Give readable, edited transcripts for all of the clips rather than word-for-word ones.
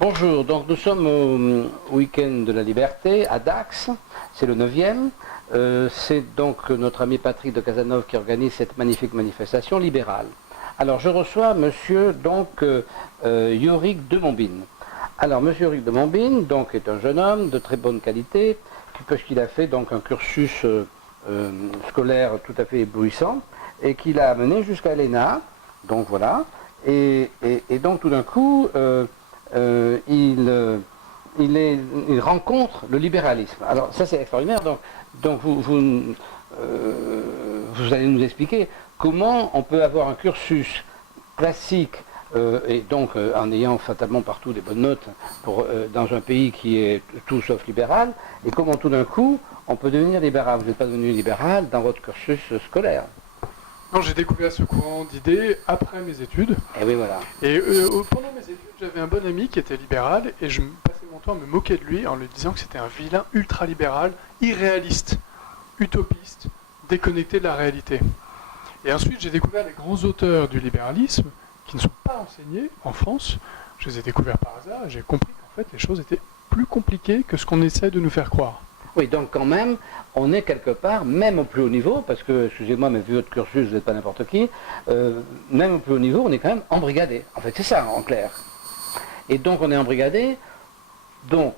Bonjour, donc nous sommes au week-end de la liberté à Dax, c'est le 9e. C'est donc notre ami Patrick de Cazenove qui organise cette magnifique manifestation libérale. Alors je reçois monsieur donc Yorick de Montbine. Alors monsieur Yorick de Montbine donc, est un jeune homme de très bonne qualité, puisqu'il a fait donc un cursus scolaire tout à fait éblouissant et qui l'a amené jusqu'à l'ENA, donc voilà, et donc tout d'un coup il rencontre le libéralisme. Alors ça c'est extraordinaire, donc vous allez nous expliquer comment on peut avoir un cursus classique et donc en ayant fatalement partout des bonnes notes dans un pays qui est tout sauf libéral, et comment tout d'un coup on peut devenir libéral. Vous n'êtes pas devenu libéral dans votre cursus scolaire. Non, j'ai découvert ce courant d'idées après mes études. Et oui, voilà. Et pendant mes études, j'avais un bon ami qui était libéral et je passais mon temps à me moquer de lui en lui disant que c'était un vilain ultra-libéral, irréaliste, utopiste, déconnecté de la réalité. Et ensuite, j'ai découvert les grands auteurs du libéralisme qui ne sont pas enseignés en France. Je les ai découverts par hasard et j'ai compris qu'en fait, les choses étaient plus compliquées que ce qu'on essaie de nous faire croire. Oui, donc quand même, on est quelque part, même au plus haut niveau, parce que, excusez-moi, mais vu votre cursus, vous n'êtes pas n'importe qui, même au plus haut niveau, on est quand même embrigadé. En fait, c'est ça, en clair. Et donc, on est embrigadé, donc,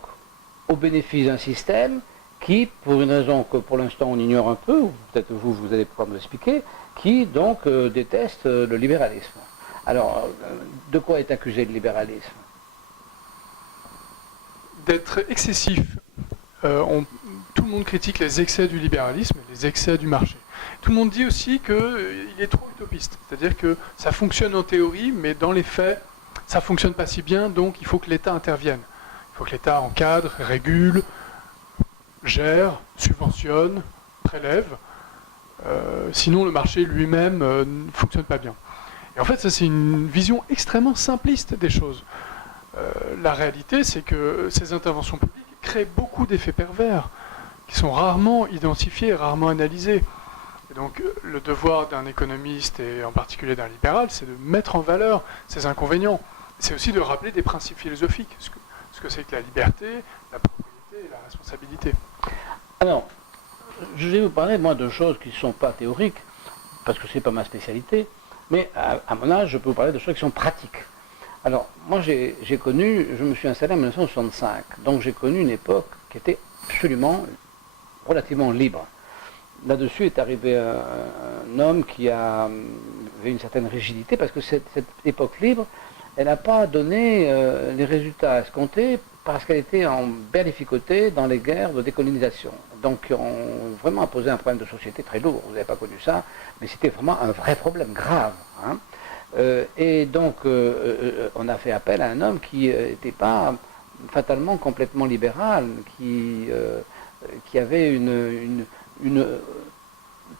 au bénéfice d'un système qui, pour une raison que pour l'instant on ignore un peu, ou peut-être vous allez pouvoir nous expliquer, qui, donc, déteste le libéralisme. Alors, de quoi est accusé le libéralisme? D'être excessif. Tout le monde critique les excès du libéralisme et les excès du marché. Tout le monde dit aussi qu'il est trop utopiste, c'est-à-dire que ça fonctionne en théorie, mais dans les faits, ça ne fonctionne pas si bien, donc il faut que l'État intervienne. Il faut que l'État encadre, régule, gère, subventionne, prélève, sinon le marché lui-même ne fonctionne pas bien. Et en fait, ça c'est une vision extrêmement simpliste des choses. La réalité, c'est que ces interventions publiques créent beaucoup d'effets pervers qui sont rarement identifiés, rarement analysés. Et donc le devoir d'un économiste et en particulier d'un libéral, c'est de mettre en valeur ces inconvénients. C'est aussi de rappeler des principes philosophiques, ce que c'est que la liberté, la propriété et la responsabilité. Alors, je vais vous parler moi de choses qui ne sont pas théoriques, parce que ce n'est pas ma spécialité, mais à mon âge, je peux vous parler de choses qui sont pratiques. Alors, moi, j'ai connu, je me suis installé en 1965, donc j'ai connu une époque qui était absolument, relativement libre. Là-dessus est arrivé un homme qui avait une certaine rigidité, parce que cette époque libre, elle n'a pas donné les résultats escomptés, parce qu'elle était en berlificoté dans les guerres de décolonisation. Donc, on vraiment posé un problème de société très lourd. Vous n'avez pas connu ça, mais c'était vraiment un vrai problème grave, hein. Et donc, on a fait appel à un homme qui n'était pas fatalement complètement libéral, qui avait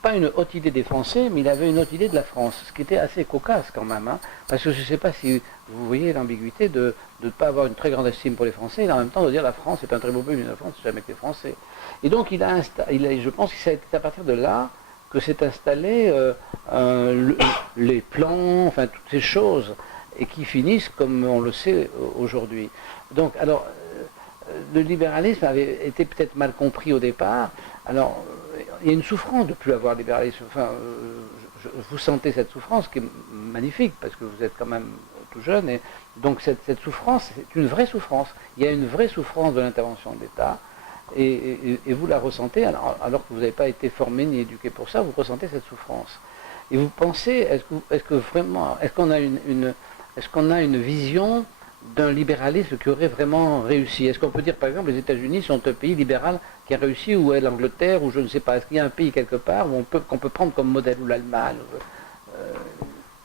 pas une haute idée des Français, mais il avait une haute idée de la France, ce qui était assez cocasse quand même, hein, parce que je ne sais pas si vous voyez l'ambiguïté de ne pas avoir une très grande estime pour les Français, et en même temps de dire la France est un très beau pays, mais la France c'est jamais que les Français. Et donc, je pense que c'est à partir de là que s'est installé les plans, enfin toutes ces choses, et qui finissent comme on le sait aujourd'hui. Donc, alors, le libéralisme avait été peut-être mal compris au départ. Alors, il y a une souffrance de ne plus avoir le libéralisme. Enfin, vous sentez cette souffrance qui est magnifique, parce que vous êtes quand même tout jeune, et donc cette souffrance, c'est une vraie souffrance. Il y a une vraie souffrance de l'intervention de l'État. Et vous la ressentez, alors que vous n'avez pas été formé ni éduqué pour ça, vous ressentez cette souffrance. Et vous pensez, est-ce qu'on a une vision d'un libéralisme qui aurait vraiment réussi? Est-ce qu'on peut dire, par exemple, les États-Unis sont un pays libéral qui a réussi, ou est l'Angleterre, ou je ne sais pas, est-ce qu'il y a un pays quelque part qu'on peut prendre comme modèle, ou l'Allemagne?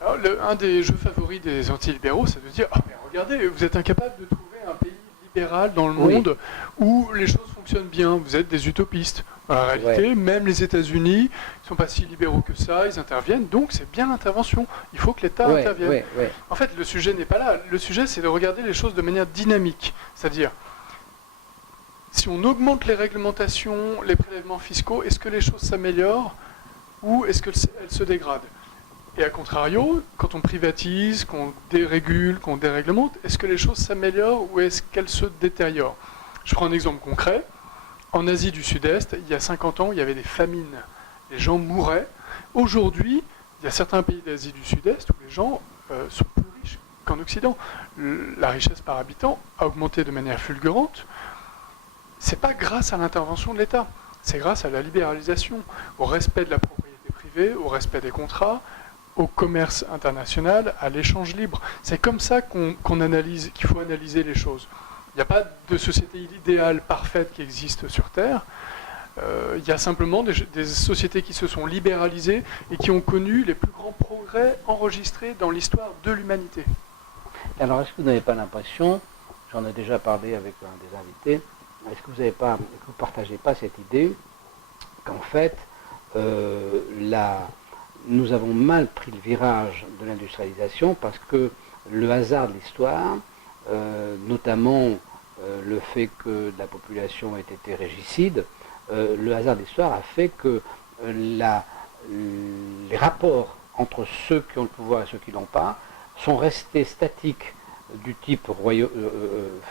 Alors, un des jeux favoris des antilibéraux, c'est de dire, ah, mais regardez, vous êtes incapable de trouver un pays libéral dans le monde où les choses fonctionnent bien, vous êtes des utopistes. En réalité, même les États-Unis ne sont pas si libéraux que ça, ils interviennent, donc c'est bien l'intervention. Il faut que l'État intervienne. En fait, le sujet n'est pas là. Le sujet, c'est de regarder les choses de manière dynamique. C'est-à-dire, si on augmente les réglementations, les prélèvements fiscaux, est-ce que les choses s'améliorent ou est-ce qu'elles se dégradent? Et à contrario, quand on privatise, qu'on dérégule, qu'on déréglemente, est-ce que les choses s'améliorent ou est-ce qu'elles se détériorent? Je prends un exemple concret. En Asie du Sud-Est, il y a 50 ans, il y avait des famines. Les gens mouraient. Aujourd'hui, il y a certains pays d'Asie du Sud-Est où les gens sont plus riches qu'en Occident. La richesse par habitant a augmenté de manière fulgurante. C'est pas grâce à l'intervention de l'État, c'est grâce à la libéralisation, au respect de la propriété privée, au respect des contrats, au commerce international, à l'échange libre. C'est comme ça qu'on analyse, qu'il faut analyser les choses. Il n'y a pas de société idéale parfaite qui existe sur Terre. Il y a simplement des sociétés qui se sont libéralisées et qui ont connu les plus grands progrès enregistrés dans l'histoire de l'humanité. Alors, est-ce que vous n'avez pas l'impression, j'en ai déjà parlé avec un des invités, est-ce que vous ne partagez pas cette idée qu'en fait, nous avons mal pris le virage de l'industrialisation parce que le hasard de l'histoire, notamment le fait que la population ait été régicide, le hasard de l'histoire a fait que les rapports entre ceux qui ont le pouvoir et ceux qui ne l'ont pas sont restés statiques du type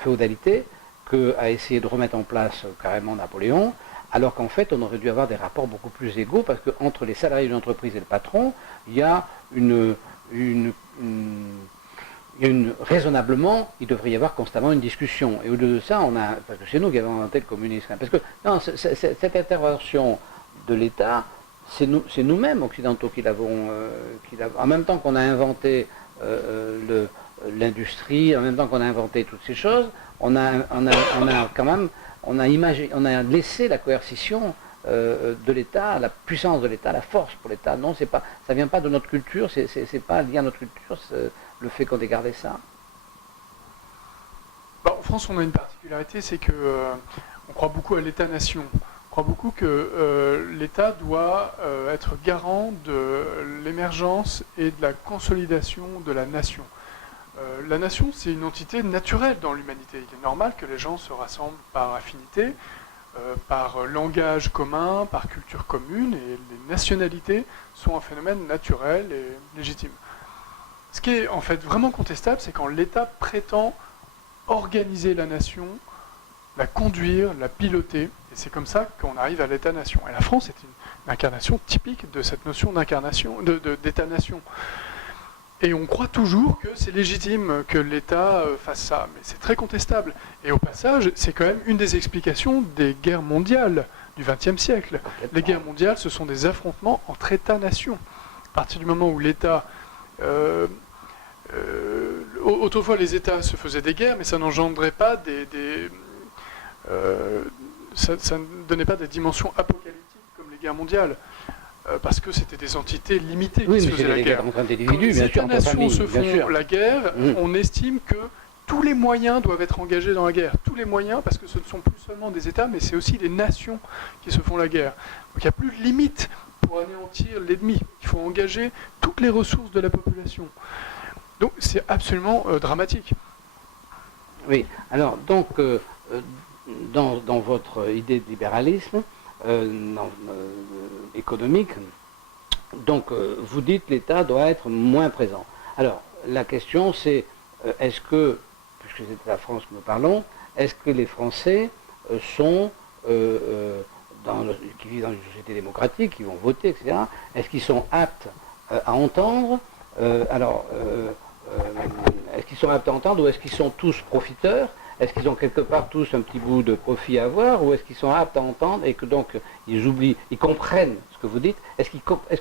féodalité qu'a essayé de remettre en place carrément Napoléon, alors qu'en fait on aurait dû avoir des rapports beaucoup plus égaux parce qu'entre les salariés d'une entreprise et le patron, il y a raisonnablement, il devrait y avoir constamment une discussion. Et au-delà de ça, parce que c'est nous qui avons inventé le communisme. Parce que non, cette intervention de l'État, c'est nous-mêmes occidentaux qui l'avons. En même temps qu'on a inventé l'industrie, en même temps qu'on a inventé toutes ces choses, on a laissé la coercition de l'État, la puissance de l'État, la force pour l'État. Non, ça vient pas de notre culture, c'est pas lié à notre culture. Le fait qu'on ait gardé ça. En France, on a une particularité, c'est que on croit beaucoup à l'État-nation. On croit beaucoup que l'État doit être garant de l'émergence et de la consolidation de la nation. La nation, c'est une entité naturelle dans l'humanité. Il est normal que les gens se rassemblent par affinité, par langage commun, par culture commune, et les nationalités sont un phénomène naturel et légitime. Ce qui est en fait vraiment contestable, c'est quand l'État prétend organiser la nation, la conduire, la piloter, et c'est comme ça qu'on arrive à l'État-nation. Et la France est une incarnation typique de cette notion d'État-nation. Et on croit toujours que c'est légitime que l'État fasse ça, mais c'est très contestable. Et au passage, c'est quand même une des explications des guerres mondiales du XXe siècle. Les guerres mondiales, ce sont des affrontements entre États-nations. À partir du moment où l'État... autrefois, les États se faisaient des guerres, mais ça n'engendrait pas ça ne donnait pas des dimensions apocalyptiques comme les guerres mondiales. Parce que c'était des entités limitées qui se faisaient la guerre. Quand les États-nations se font la guerre, on estime que tous les moyens doivent être engagés dans la guerre. Tous les moyens, parce que ce ne sont plus seulement des États, mais c'est aussi les nations qui se font la guerre. Donc il n'y a plus de limite pour anéantir l'ennemi. Il faut engager toutes les ressources de la population. Donc c'est absolument dramatique. Oui, alors donc dans votre idée de libéralisme, économique. Donc, vous dites que l'État doit être moins présent. Alors, la question c'est, est-ce que, puisque c'est de la France que nous parlons, est-ce que les Français sont, qui vivent dans une société démocratique, qui vont voter, etc., est-ce qu'ils sont aptes à entendre est-ce qu'ils sont aptes à entendre ou est-ce qu'ils sont tous profiteurs? Est-ce qu'ils ont quelque part tous un petit bout de profit à avoir ou est-ce qu'ils sont aptes à entendre et que donc ils comprennent ce que vous dites? Est-ce que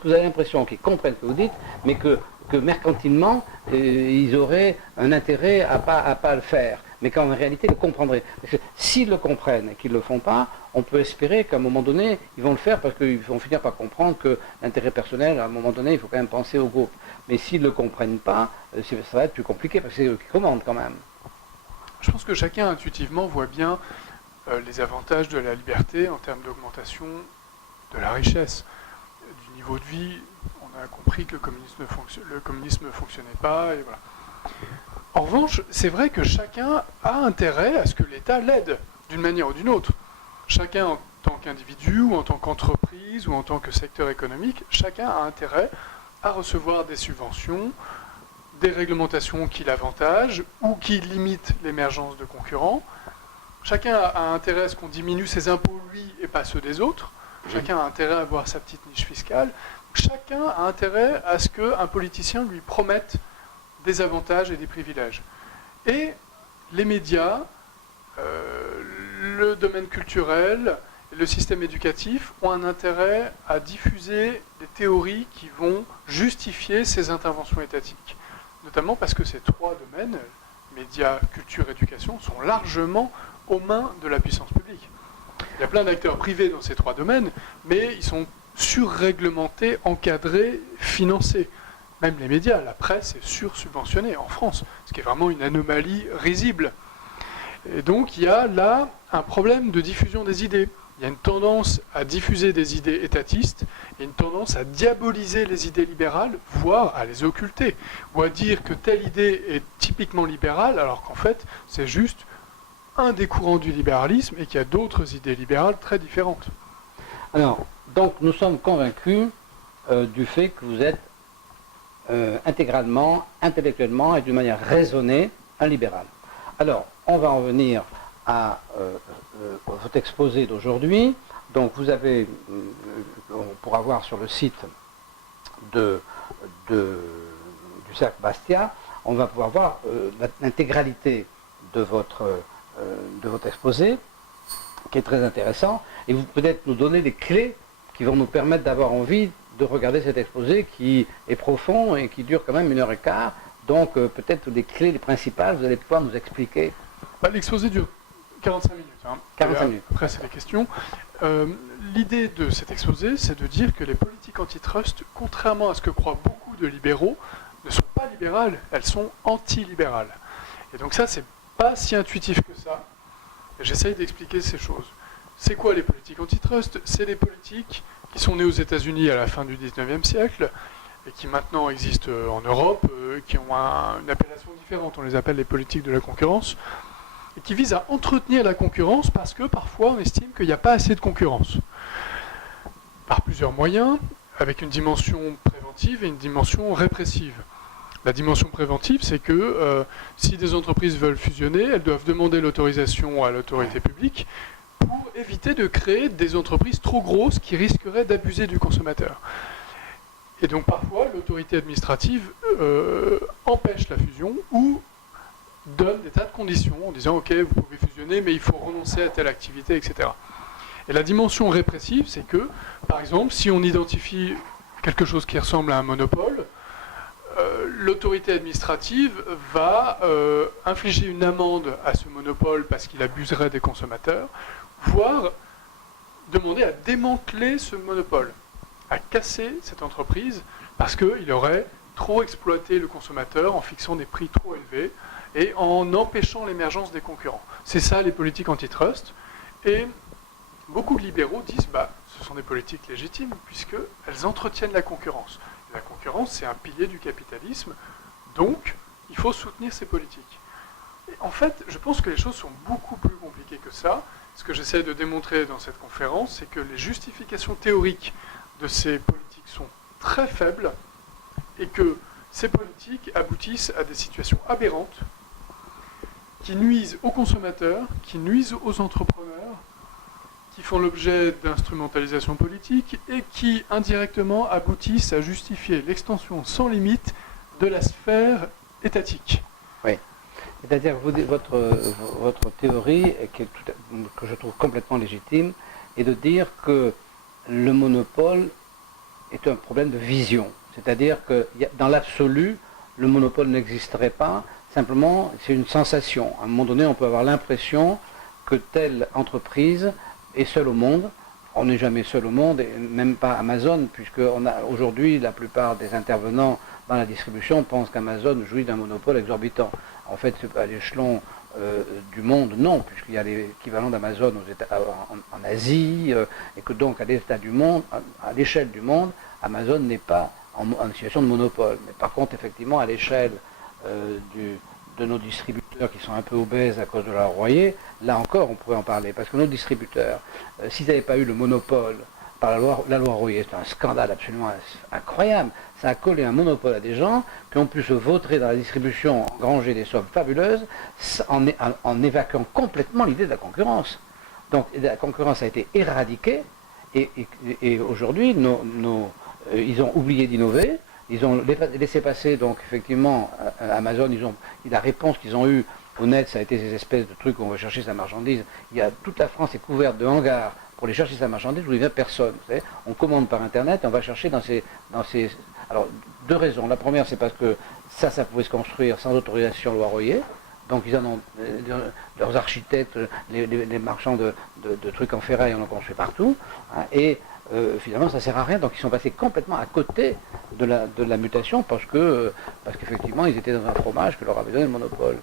vous avez l'impression qu'ils comprennent ce que vous dites, mais que mercantilement, ils auraient un intérêt à pas le faire, mais qu'en réalité, ils le comprendraient? Parce que s'ils le comprennent et qu'ils ne le font pas, on peut espérer qu'à un moment donné, ils vont le faire parce qu'ils vont finir par comprendre que l'intérêt personnel, à un moment donné, il faut quand même penser au groupe. Mais s'ils ne le comprennent pas, ça va être plus compliqué parce que c'est eux qui commandent quand même. Je pense que chacun intuitivement voit bien les avantages de la liberté en termes d'augmentation de la richesse, du niveau de vie. On a compris que le communisme ne fonctionnait pas, et voilà. En revanche, c'est vrai que chacun a intérêt à ce que l'État l'aide, d'une manière ou d'une autre. Chacun en tant qu'individu, ou en tant qu'entreprise, ou en tant que secteur économique, chacun a intérêt à recevoir des subventions, des réglementations qui l'avantagent ou qui limitent l'émergence de concurrents. Chacun a intérêt à ce qu'on diminue ses impôts, lui, et pas ceux des autres. Chacun a intérêt à avoir sa petite niche fiscale. Chacun a intérêt à ce qu'un politicien lui promette des avantages et des privilèges. Et les médias, le domaine culturel, le système éducatif ont un intérêt à diffuser des théories qui vont justifier ces interventions étatiques. Notamment parce que ces trois domaines, médias, culture, éducation, sont largement aux mains de la puissance publique. Il y a plein d'acteurs privés dans ces trois domaines, mais ils sont surréglementés, encadrés, financés. Même les médias, la presse est sursubventionnée en France, ce qui est vraiment une anomalie risible. Et donc il y a là un problème de diffusion des idées. Il y a une tendance à diffuser des idées étatistes et une tendance à diaboliser les idées libérales, voire à les occulter, ou à dire que telle idée est typiquement libérale, alors qu'en fait c'est juste un des courants du libéralisme et qu'il y a d'autres idées libérales très différentes. Alors, donc nous sommes convaincus du fait que vous êtes intégralement, intellectuellement et d'une manière raisonnée un libéral. Alors, on va en venir à votre exposé d'aujourd'hui. Donc vous avez, on pourra voir sur le site du Cercle Bastia, on va pouvoir voir l'intégralité de votre exposé, qui est très intéressant, et vous peut-être nous donner des clés qui vont nous permettre d'avoir envie de regarder cet exposé qui est profond et qui dure quand même 1h15. Donc peut-être les clés les principales, vous allez pouvoir nous expliquer. L'exposé dure 45 minutes. 45 minutes. Après, c'est les questions. L'idée de cet exposé, c'est de dire que les politiques antitrust, contrairement à ce que croient beaucoup de libéraux, ne sont pas libérales, elles sont anti-libérales. Et donc ça, c'est pas si intuitif que ça. J'essaye d'expliquer ces choses. C'est quoi les politiques antitrust? C'est les politiques qui sont nées aux États-Unis à la fin du 19e siècle et qui maintenant existent en Europe, qui ont une appellation différente. On les appelle les politiques de la concurrence, et qui visent à entretenir la concurrence parce que parfois on estime qu'il n'y a pas assez de concurrence. Par plusieurs moyens, avec une dimension préventive et une dimension répressive. La dimension préventive, c'est que si des entreprises veulent fusionner, elles doivent demander l'autorisation à l'autorité publique pour éviter de créer des entreprises trop grosses qui risqueraient d'abuser du consommateur. Et donc parfois, l'autorité administrative empêche la fusion ou donne des tas de conditions en disant « Ok, vous pouvez fusionner, mais il faut renoncer à telle activité, etc. » Et la dimension répressive, c'est que, par exemple, si on identifie quelque chose qui ressemble à un monopole, l'autorité administrative va infliger une amende à ce monopole parce qu'il abuserait des consommateurs, voire demander à démanteler ce monopole, à casser cette entreprise parce qu'il aurait trop exploité le consommateur en fixant des prix trop élevés et en empêchant l'émergence des concurrents. C'est ça les politiques antitrust. Et beaucoup de libéraux disent ce sont des politiques légitimes puisqu'elles entretiennent la concurrence. La concurrence, c'est un pilier du capitalisme, donc il faut soutenir ces politiques. Et en fait, je pense que les choses sont beaucoup plus compliquées que ça. Ce que j'essaie de démontrer dans cette conférence, c'est que les justifications théoriques de ces politiques sont très faibles et que ces politiques aboutissent à des situations aberrantes qui nuisent aux consommateurs, qui nuisent aux entrepreneurs, qui font l'objet d'instrumentalisation politique et qui, indirectement, aboutissent à justifier l'extension sans limite de la sphère étatique. Oui. C'est-à-dire que votre théorie, que je trouve complètement légitime, est de dire que le monopole est un problème de vision. C'est-à-dire que dans l'absolu, le monopole n'existerait pas, simplement c'est une sensation. À un moment donné, on peut avoir l'impression que telle entreprise est seule au monde. On n'est jamais seul au monde, et même pas Amazon, puisque aujourd'hui la plupart des intervenants dans la distribution pensent qu'Amazon jouit d'un monopole exorbitant. En fait, à l'échelon du monde, non, puisqu'il y a l'équivalent d'Amazon en Asie, et que donc à l'échelle du monde, Amazon n'est pas en situation de monopole. Mais par contre, effectivement, à l'échelle de nos distributeurs qui sont un peu obèses à cause de leur loyer, là encore, on pourrait en parler. Parce que nos distributeurs, s'ils n'avaient pas eu le monopole par la loi Royer. C'est un scandale absolument incroyable. Ça a collé un monopole à des gens qui ont pu se vautrer dans la distribution, engranger des sommes fabuleuses, en évacuant complètement l'idée de la concurrence. Donc la concurrence a été éradiquée, et aujourd'hui, ils ont oublié d'innover. Ils ont laissé passer, donc effectivement, Amazon, la réponse qu'ils ont eue au net, ça a été ces espèces de trucs où on va chercher sa marchandise. Toute la France est couverte de hangars pour aller chercher sa marchandise, où il n'y a personne. Vous savez. On commande par Internet et on va chercher dans ces... Alors, deux raisons. La première, c'est parce que ça pouvait se construire sans autorisation loi Royer. Donc ils en ont, leurs architectes, les marchands de trucs en ferraille en ont construit partout. Hein, et finalement, ça ne sert à rien. Donc ils sont passés complètement à côté de la mutation parce qu'effectivement, ils étaient dans un fromage que leur avait donné le monopole.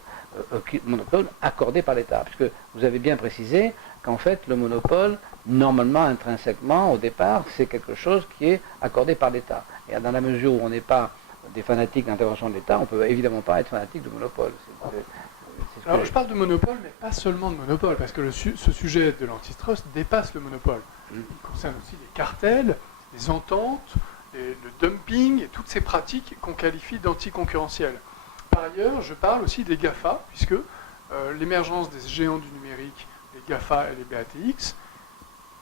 Monopole accordé par l'État. Parce que vous avez bien précisé qu'en fait, le monopole, normalement, intrinsèquement, au départ, c'est quelque chose qui est accordé par l'État. Et dans la mesure où on n'est pas des fanatiques d'intervention de l'État, on ne peut évidemment pas être fanatique de monopole. Alors je parle de monopole, mais pas seulement de monopole, parce que ce sujet de l'antitrust dépasse le monopole. Il concerne aussi les cartels, les ententes, le dumping et toutes ces pratiques qu'on qualifie d'anticoncurrentielles. Par ailleurs, je parle aussi des GAFA, puisque l'émergence des géants du numérique, les GAFA et les BATX,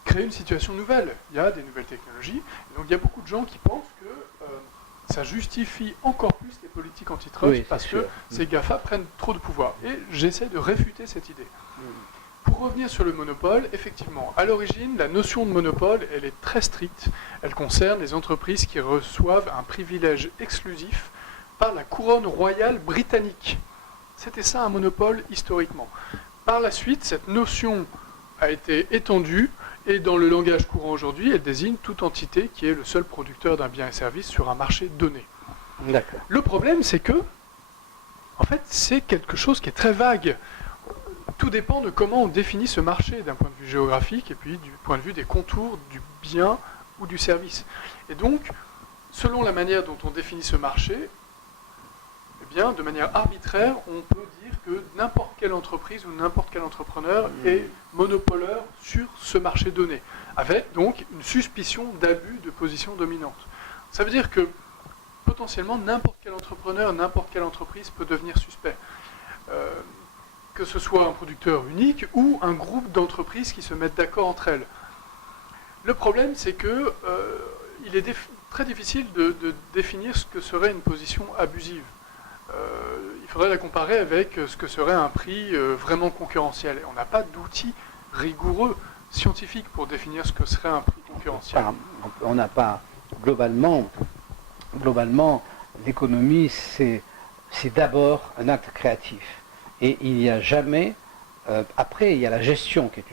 crée une situation nouvelle. Il y a des nouvelles technologies, et donc il y a beaucoup de gens qui pensent que ça justifie encore plus les politiques antitrust parce que ces GAFA prennent trop de pouvoir. Et j'essaie de réfuter cette idée. Pour revenir sur le monopole, effectivement, à l'origine, la notion de monopole, elle est très stricte. Elle concerne les entreprises qui reçoivent un privilège exclusif par la couronne royale britannique. C'était ça un monopole historiquement. Par la suite, cette notion a été étendue et dans le langage courant aujourd'hui, elle désigne toute entité qui est le seul producteur d'un bien et service sur un marché donné. D'accord. Le problème, c'est que, en fait, c'est quelque chose qui est très vague. Tout dépend de comment on définit ce marché d'un point de vue géographique et puis du point de vue des contours du bien ou du service. Et donc, selon la manière dont on définit ce marché, eh bien, de manière arbitraire, on peut dire que n'importe quelle entreprise ou n'importe quel entrepreneur est monopoleur sur ce marché donné, avec donc une suspicion d'abus de position dominante. Ça veut dire que potentiellement n'importe quel entrepreneur, n'importe quelle entreprise peut devenir suspect. Que ce soit un producteur unique ou un groupe d'entreprises qui se mettent d'accord entre elles. Le problème, c'est que il est très difficile de définir ce que serait une position abusive. Il faudrait la comparer avec ce que serait un prix vraiment concurrentiel. Et on n'a pas d'outils rigoureux, scientifiques, pour définir ce que serait un prix concurrentiel. On n'a pas, globalement, l'économie, c'est d'abord un acte créatif. Et il n'y a jamais, après il y a la gestion qui est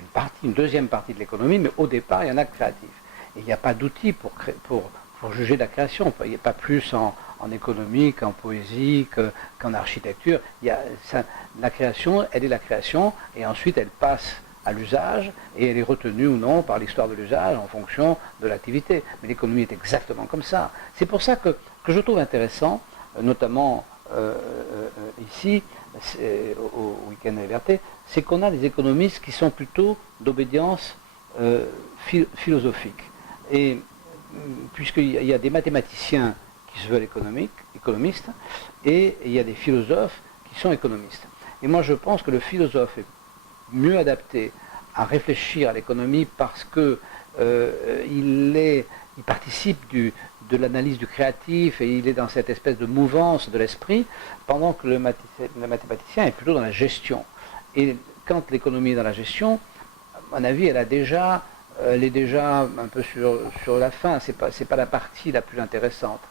une deuxième partie de l'économie, mais au départ il y a un acte créatif. Et il n'y a pas d'outils pour juger de la création. Il n'y a pas plus en économie qu'en poésie, qu'en architecture. La création, elle est la création, et ensuite elle passe à l'usage, et elle est retenue ou non par l'histoire de l'usage en fonction de l'activité. Mais l'économie est exactement comme ça. C'est pour ça que je trouve intéressant, notamment ici, au Week-end de Liberté, c'est qu'on a des économistes qui sont plutôt d'obédience philosophique. Et puisqu'il y a des mathématiciens qui se veulent économistes, et il y a des philosophes qui sont économistes. Et moi je pense que le philosophe est mieux adapté à réfléchir à l'économie parce que il participe de l'analyse du créatif et il est dans cette espèce de mouvance de l'esprit, pendant que le mathématicien est plutôt dans la gestion. Et quand l'économie est dans la gestion, à mon avis, elle est déjà un peu sur la fin, c'est pas la partie la plus intéressante.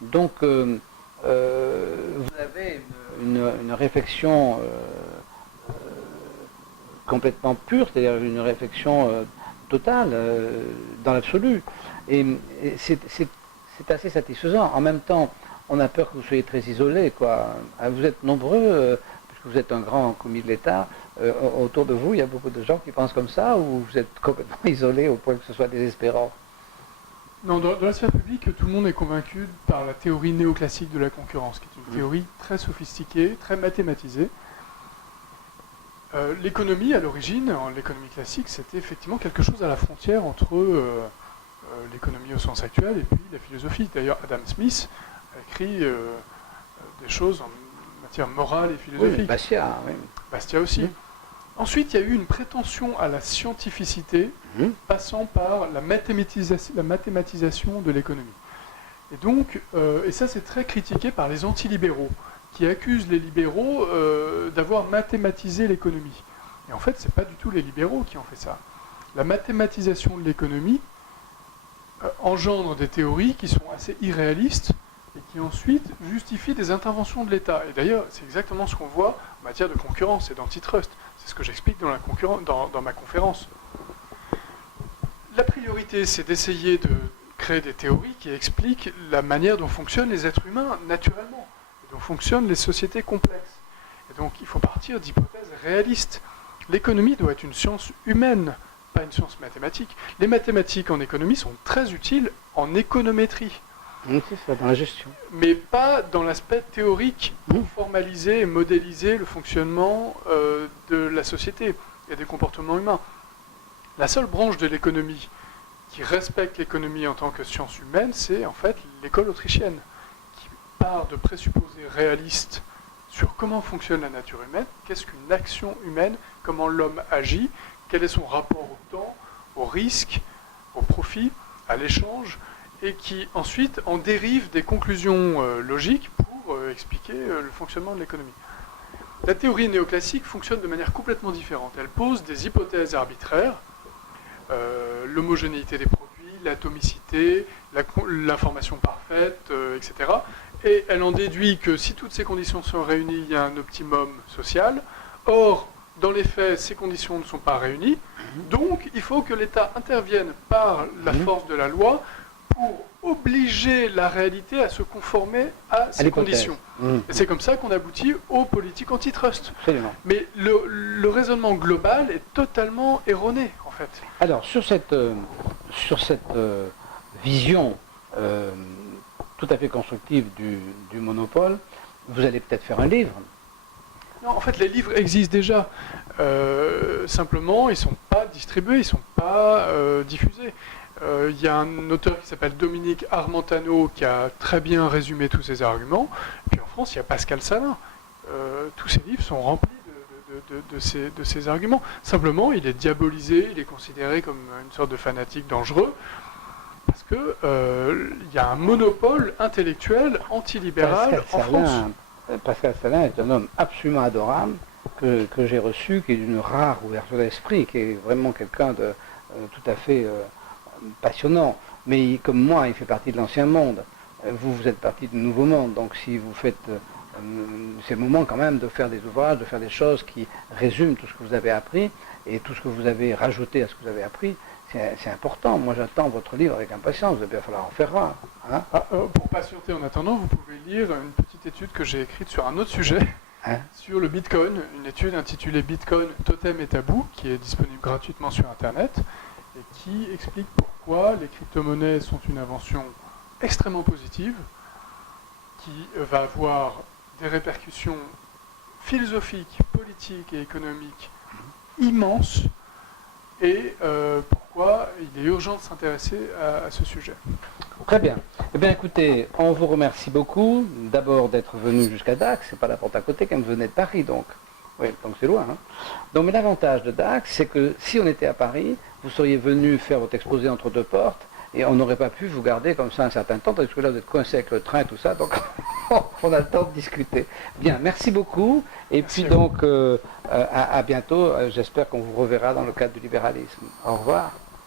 Donc, vous avez une réflexion complètement pure, c'est-à-dire une réflexion totale, dans l'absolu. Et c'est assez satisfaisant. En même temps, on a peur que vous soyez très isolé, quoi. Vous êtes nombreux, puisque vous êtes un grand commis de l'État, autour de vous, il y a beaucoup de gens qui pensent comme ça, ou vous êtes complètement isolé au point que ce soit désespérant? Non, dans la sphère publique, tout le monde est convaincu par la théorie néoclassique de la concurrence, qui est une théorie très sophistiquée, très mathématisée. L'économie, à l'origine, l'économie classique, c'était effectivement quelque chose à la frontière entre l'économie au sens actuel et puis la philosophie. D'ailleurs, Adam Smith a écrit des choses en matière morale et philosophique. Oui, Bastia, oui. Bastia aussi. Ensuite, il y a eu une prétention à la scientificité passant par la mathématisation de l'économie. Et donc, et ça c'est très critiqué par les antilibéraux, qui accusent les libéraux d'avoir mathématisé l'économie. Et en fait, ce n'est pas du tout les libéraux qui ont fait ça. La mathématisation de l'économie engendre des théories qui sont assez irréalistes et qui ensuite justifient des interventions de l'État. Et d'ailleurs, c'est exactement ce qu'on voit en matière de concurrence et d'antitrust. C'est ce que j'explique dans ma conférence. La priorité, c'est d'essayer de créer des théories qui expliquent la manière dont fonctionnent les êtres humains naturellement, et dont fonctionnent les sociétés complexes. Et donc, il faut partir d'hypothèses réalistes. L'économie doit être une science humaine, pas une science mathématique. Les mathématiques en économie sont très utiles en économétrie. C'est ça, dans la gestion. Mais pas dans l'aspect théorique pour formaliser et modéliser le fonctionnement de la société et des comportements humains. La seule branche de l'économie qui respecte l'économie en tant que science humaine, c'est en fait l'école autrichienne, qui part de présupposés réalistes sur comment fonctionne la nature humaine, qu'est-ce qu'une action humaine, comment l'homme agit, quel est son rapport au temps, au risque, au profit, à l'échange, et qui ensuite en dérive des conclusions logiques pour expliquer le fonctionnement de l'économie. La théorie néoclassique fonctionne de manière complètement différente. Elle pose des hypothèses arbitraires, l'homogénéité des produits, l'atomicité, l'information parfaite, etc. Et elle en déduit que si toutes ces conditions sont réunies, il y a un optimum social. Or, dans les faits, ces conditions ne sont pas réunies. Donc, il faut que l'État intervienne par la force de la loi pour obliger la réalité à se conformer à ces conditions. Et c'est comme ça qu'on aboutit aux politiques antitrust. Absolument. Mais le raisonnement global est totalement erroné, en fait. Alors, sur cette vision tout à fait constructive du monopole, vous allez peut-être faire un livre. Non, en fait, les livres existent déjà. Simplement, ils ne sont pas distribués, ils ne sont pas diffusés. Il y a un auteur qui s'appelle Dominique Armentano qui a très bien résumé tous ces arguments. Puis en France, il y a Pascal Salin. Tous ces livres sont remplis de ces arguments. Simplement, il est diabolisé, il est considéré comme une sorte de fanatique dangereux, parce qu'il y a un monopole intellectuel antilibéral en France. Pascal Salin est un homme absolument adorable, que j'ai reçu, qui est d'une rare ouverture d'esprit, qui est vraiment quelqu'un de tout à fait passionnant. Mais comme moi, il fait partie de l'ancien monde. Vous êtes partie du nouveau monde. Donc si vous faites... c'est le moment quand même de faire des ouvrages, de faire des choses qui résument tout ce que vous avez appris et tout ce que vous avez rajouté à ce que vous avez appris. C'est important. Moi, j'attends votre livre avec impatience. Il va bien falloir en faire un. Hein, pour patienter en attendant, vous pouvez lire une petite étude que j'ai écrite sur un autre sujet, sur le Bitcoin, une étude intitulée Bitcoin, Totem et Tabou, qui est disponible gratuitement sur Internet, et qui explique pourquoi les crypto-monnaies sont une invention extrêmement positive, qui va avoir des répercussions philosophiques, politiques et économiques immenses, et pourquoi il est urgent de s'intéresser à ce sujet. Très bien. Eh bien écoutez, on vous remercie beaucoup d'abord d'être venu jusqu'à Dax, c'est pas la porte à côté quand vous venez de Paris donc. Oui, donc c'est loin. Hein. Donc, mais l'avantage de Dax, c'est que si on était à Paris, vous seriez venu faire votre exposé entre deux portes et on n'aurait pas pu vous garder comme ça un certain temps, tandis que là vous êtes coincé avec le train et tout ça, donc on a le temps de discuter. Bien, merci beaucoup, et puis donc à bientôt, j'espère qu'on vous reverra dans le cadre du libéralisme. Au revoir.